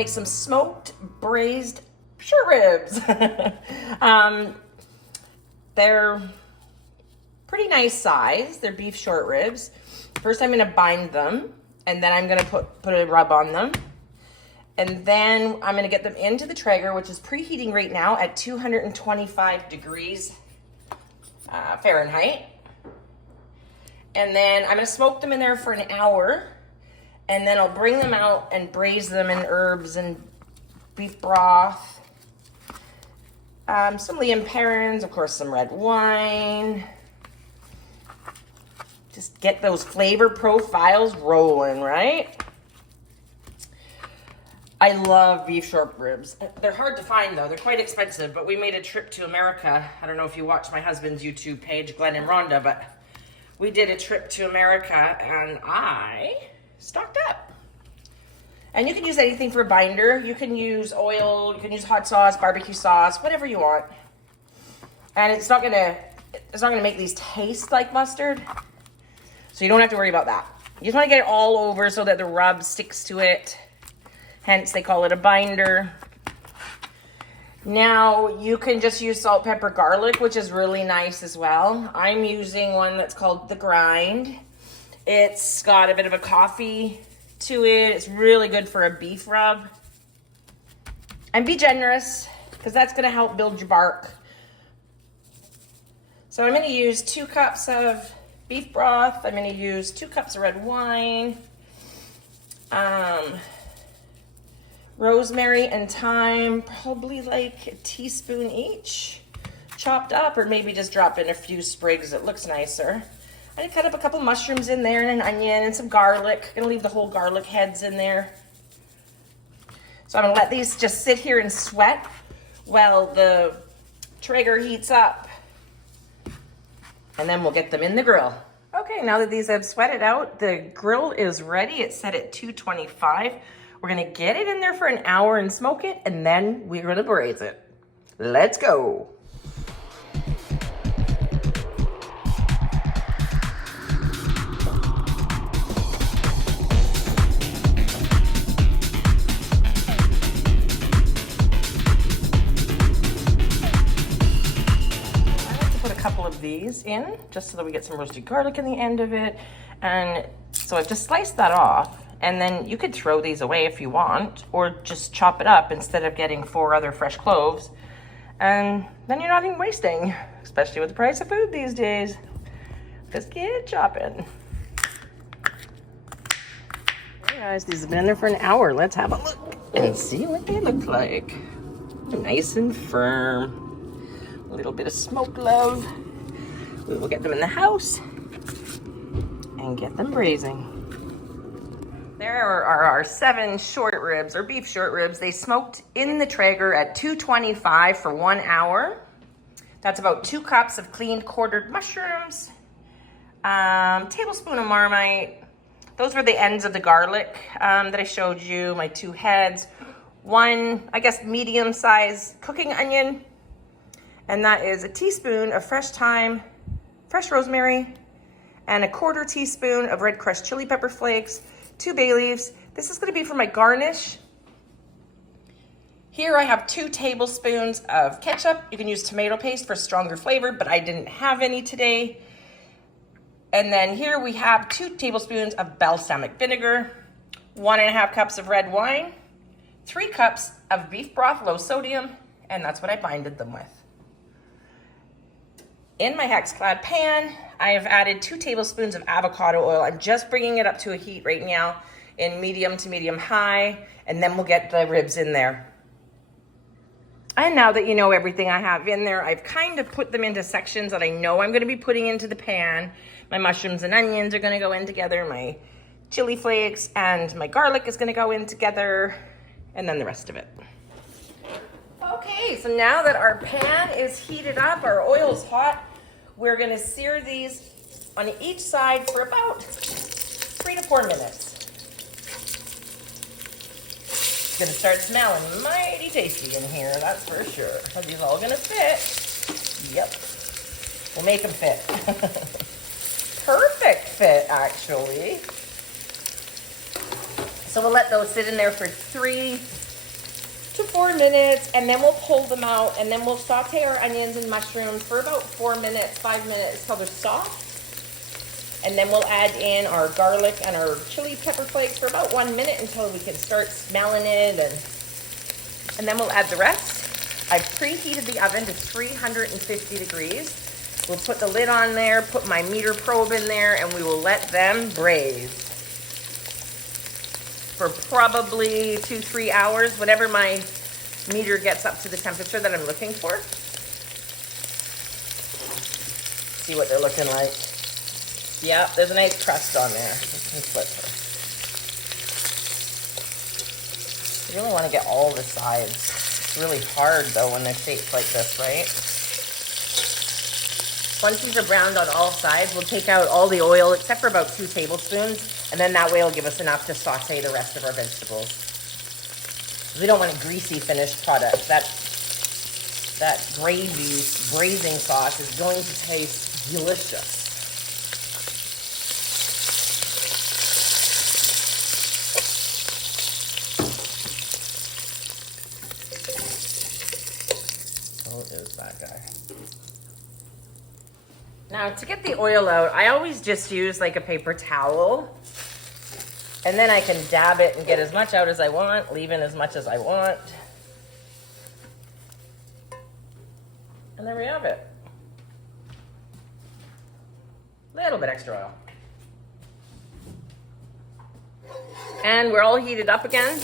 make some smoked braised short ribs. They're pretty nice size. They're beef short ribs. First, I'm gonna bind them, and then I'm gonna put a rub on them. And then I'm gonna get them into the Traeger, which is preheating right now at 225 degrees Fahrenheit. And then I'm gonna smoke them in there for an hour, and then I'll bring them out and braise them in herbs and beef broth. Some Liam Perrins, of course, some red wine. Just get those flavor profiles rolling, right? I love beef short ribs. They're hard to find though. They're quite expensive, but we made a trip to America. I don't know if you watch my husband's YouTube page, Glenn and Rhonda, but we did a trip to America and I stocked up. And you can use anything for a binder. You can use oil, you can use hot sauce, barbecue sauce, whatever you want. And it's not gonna make these taste like mustard. So you don't have to worry about that. You just wanna get it all over so that the rub sticks to it. Hence they call it a binder. Now you can just use salt, pepper, garlic, which is really nice as well. I'm using one that's called the Grind. It's got a bit of a coffee to it. It's really good for a beef rub. And be generous, because that's gonna help build your bark. So I'm gonna use 2 cups of beef broth. I'm gonna use 2 cups of red wine. Rosemary and thyme, probably like a teaspoon each, chopped up, or maybe just drop in a few sprigs. It looks nicer. I cut up a couple mushrooms in there and an onion and some garlic. I'm gonna leave the whole garlic heads in there. So I'm gonna let these just sit here and sweat while the Traeger heats up. And then we'll get them in the grill. Okay, now that these have sweated out, the grill is ready. It's set at 225. We're gonna get it in there for an hour and smoke it, and then we're gonna braise it. Let's go. Couple of these in just so that we get some roasted garlic in the end of it. And so I've just sliced that off, and then you could throw these away if you want, or just chop it up instead of getting 4 other fresh cloves, and then you're not even wasting, especially with the price of food these days. Just get chopping. Hey guys, these have been in there for an hour. Let's have a look and see what they look like. Nice and firm. A little bit of smoke, love. We will get them in the house and get them braising. There are our 7 short ribs, or beef short ribs. They smoked in the Traeger at 225 for 1 hour. That's about 2 cups of cleaned quartered mushrooms, tablespoon of Marmite. Those were the ends of the garlic that I showed you, my 2 heads. 1, I guess, medium-sized cooking onion. And that is a teaspoon of fresh thyme, fresh rosemary, and a 1/4 teaspoon of red crushed chili pepper flakes, 2 bay leaves. This is gonna be for my garnish. Here I have 2 tablespoons of ketchup. You can use tomato paste for stronger flavor, but I didn't have any today. And then here we have 2 tablespoons of balsamic vinegar, 1.5 cups of red wine, 3 cups of beef broth, low sodium, and that's what I binded them with. In my Hexclad pan, I have added 2 tablespoons of avocado oil. I'm just bringing it up to a heat right now in medium to medium high, and then we'll get the ribs in there. And now that you know everything I have in there, I've kind of put them into sections that I know I'm gonna be putting into the pan. My mushrooms and onions are gonna go in together, my chili flakes and my garlic is gonna go in together, and then the rest of it. Okay, so now that our pan is heated up, our oil's hot, we're gonna sear these on each side for about 3 to 4 minutes. It's gonna start smelling mighty tasty in here, that's for sure. Are these all gonna fit? Yep, we'll make them fit. Perfect fit, actually. So we'll let those sit in there for 3 to 4 minutes, and then we'll pull them out, and then we'll saute our onions and mushrooms for about 4 minutes, 5 minutes till they're soft. And then we'll add in our garlic and our chili pepper flakes for about 1 minute until we can start smelling it, and then we'll add the rest. I've preheated the oven to 350 degrees. We'll put the lid on there, put my meter probe in there, and we will let them braise for probably 2-3 hours, whenever my meter gets up to the temperature that I'm looking for. See what they're looking like. Yep, there's a nice crust on there. Flip her. You really want to get all the sides. It's really hard though when they're shaped like this, right? Once these are browned on all sides, we'll take out all the oil except for about 2 tablespoons, and then that way it'll give us enough to saute the rest of our vegetables. We don't want a greasy finished product. That gravy braising sauce is going to taste delicious. Is that guy. Now to get the oil out, I always just use like a paper towel, and then I can dab it and get as much out as I want, leave in as much as I want, and there we have it. A little bit extra oil. And we're all heated up again.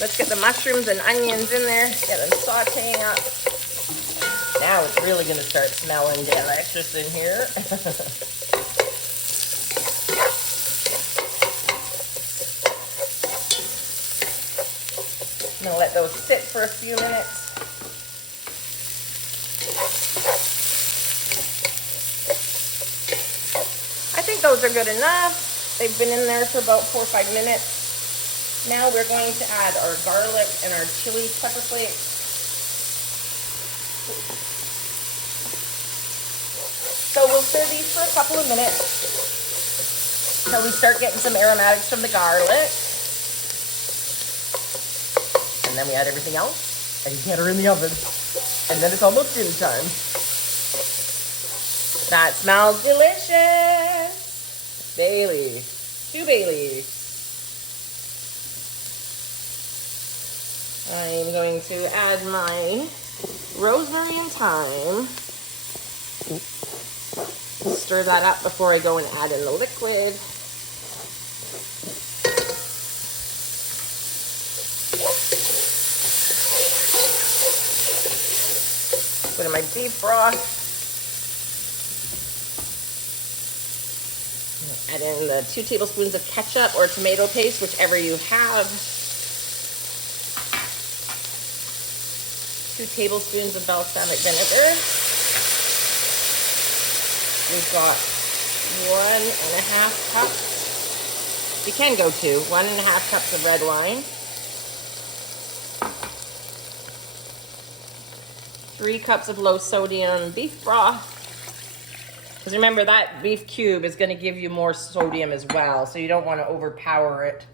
Let's get the mushrooms and onions in there, get them sauteing up. Now it's really going to start smelling delicious in here. I'm going to let those sit for a few minutes. I think those are good enough. They've been in there for about 4 or 5 minutes. Now we're going to add our garlic and our chili pepper flakes. So we'll stir these for a couple of minutes until we start getting some aromatics from the garlic. And then we add everything else and get her in the oven. And then it's almost dinner time. That smells delicious. Bay leaf. 2 bay leaves. I'm going to add my rosemary and thyme. Stir that up before I go and add in the liquid. Put in my beef broth. Add in the 2 tablespoons of ketchup or tomato paste, whichever you have. 2 tablespoons of balsamic vinegar. We've got 1.5 cups. You can go 2. 1.5 cups of red wine. 3 cups of low sodium beef broth. Because remember, that beef cube is going to give you more sodium as well, so you don't want to overpower it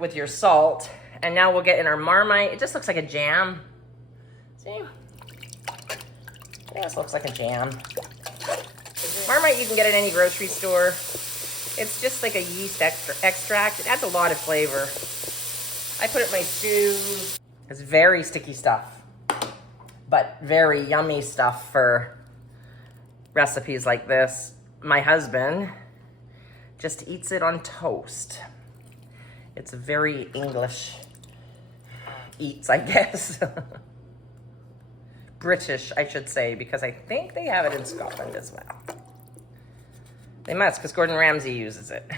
with your salt. And now we'll get in our Marmite. It just looks like a jam. See? Yeah, this looks like a jam. Marmite you can get at any grocery store. It's just like a yeast extract. It adds a lot of flavor. I put it in my stew. It's very sticky stuff, but very yummy stuff for recipes like this. My husband just eats it on toast. It's very English eats, I guess. British, I should say, because I think they have it in Scotland as well. They must, because Gordon Ramsay uses it.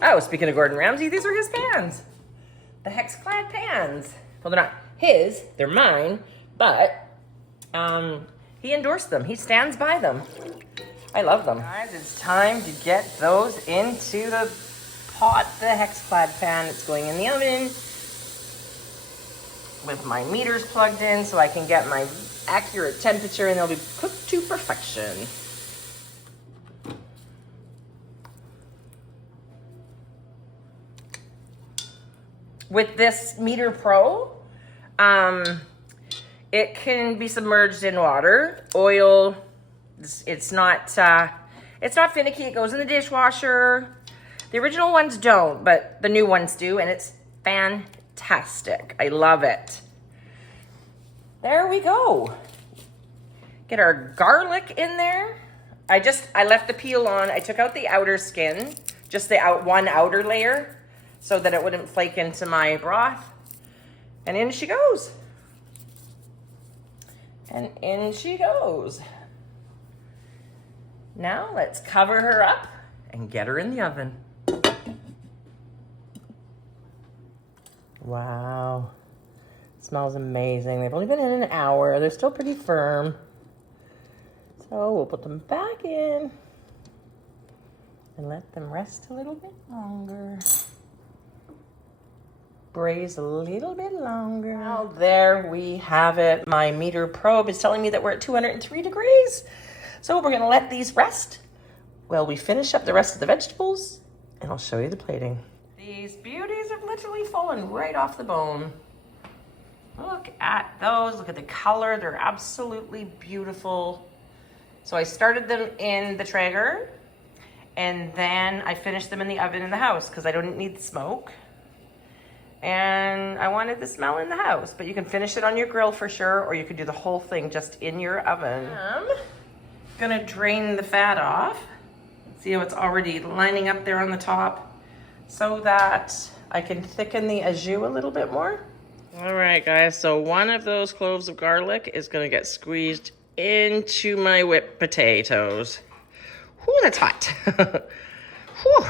Oh, speaking of Gordon Ramsay, these are his pans. The hex-clad pans. Well, they're not his, they're mine, but he endorsed them. He stands by them. I love them. Guys, it's time to get those into the pot, the hex-clad pan. It's going in the oven with my meters plugged in so I can get my accurate temperature, and they'll be cooked to perfection. with this Meter Pro, it can be submerged in water, oil. It's not finicky. It goes in the dishwasher. The original ones don't, but the new ones do, and it's fantastic. I love it. There we go. Get our garlic in there. I left the peel on. I took out the outer skin, just the one outer layer, so that it wouldn't flake into my broth. And in she goes. And in she goes. Now let's cover her up and get her in the oven. Wow. It smells amazing. They've only been in an hour. They're still pretty firm. So we'll put them back in and let them rest a little bit longer. Braise a little bit longer. Now there we have it. My meter probe is telling me that we're at 203 degrees. So we're gonna let these rest while we finish up the rest of the vegetables, and I'll show you the plating. These beauties have literally fallen right off the bone. Look at those, look at the color. They're absolutely beautiful. So I started them in the Traeger, and then I finished them in the oven in the house because I don't need the smoke. And I wanted the smell in the house, but you can finish it on your grill for sure, or you could do the whole thing just in your oven. I'm gonna drain the fat off. See how it's already lining up there on the top so that I can thicken the au jus a little bit more. All right, guys, so one of those cloves of garlic is gonna get squeezed into my whipped potatoes. Whew, that's hot. Whew.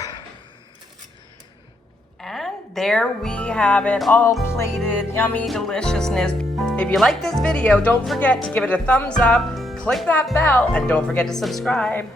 And there we have it, all plated, yummy deliciousness. If you like this video, don't forget to give it a thumbs up, click that bell, and don't forget to subscribe.